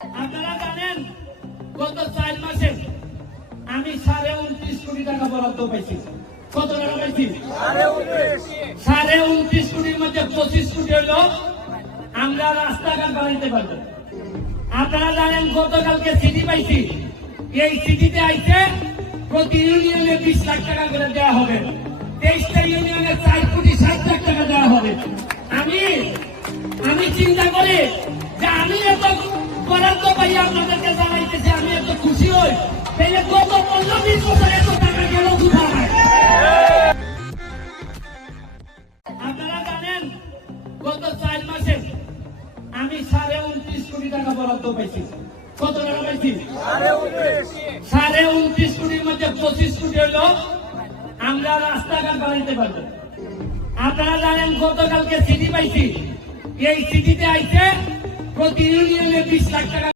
আপনারা জানেন গত 4 মাসে আমি 29.5 কোটি টাকা বরাদ্দ পাইছি। কত টাকা পাইছি? 29.5 কোটির মধ্যে 25 কোটি হলো আমরা রাস্তাঘাট বানাইতে পারবো। আপনারা জানেন গতকালকে চিঠি পাইছি, এই চিঠিতে আইছে প্রতি ইউনিয়নে 20 লাখ টাকা করে দেওয়া হবে, 23টা ইউনিয়নে 4 কোটি 60 লাখ টাকা দেওয়া হবে। আমি চিন্তা করি যে আমি এত বরাদ্দ পাই আপনাদেরকে জানাইতেছি, আমি এত খুশি হই, তাহলে গত 15-20 বছর এত টাকা গেল কোথায়? আপনারা জানেন গত 4 মাসে আমি 29.5 কোটি টাকা বরাদ্দ পাইছি। কত টাকা পাইছি? 29.5 কোটির মধ্যে 25 কোটি হলো আমরা রাস্তাঘাট বানাইতে পারবো। আপনারা জানেন গতকালকে চিঠি পাইছি, এই চিঠিতে আইছে প্রতি ইউনিয়নে 20 লাখ টাকা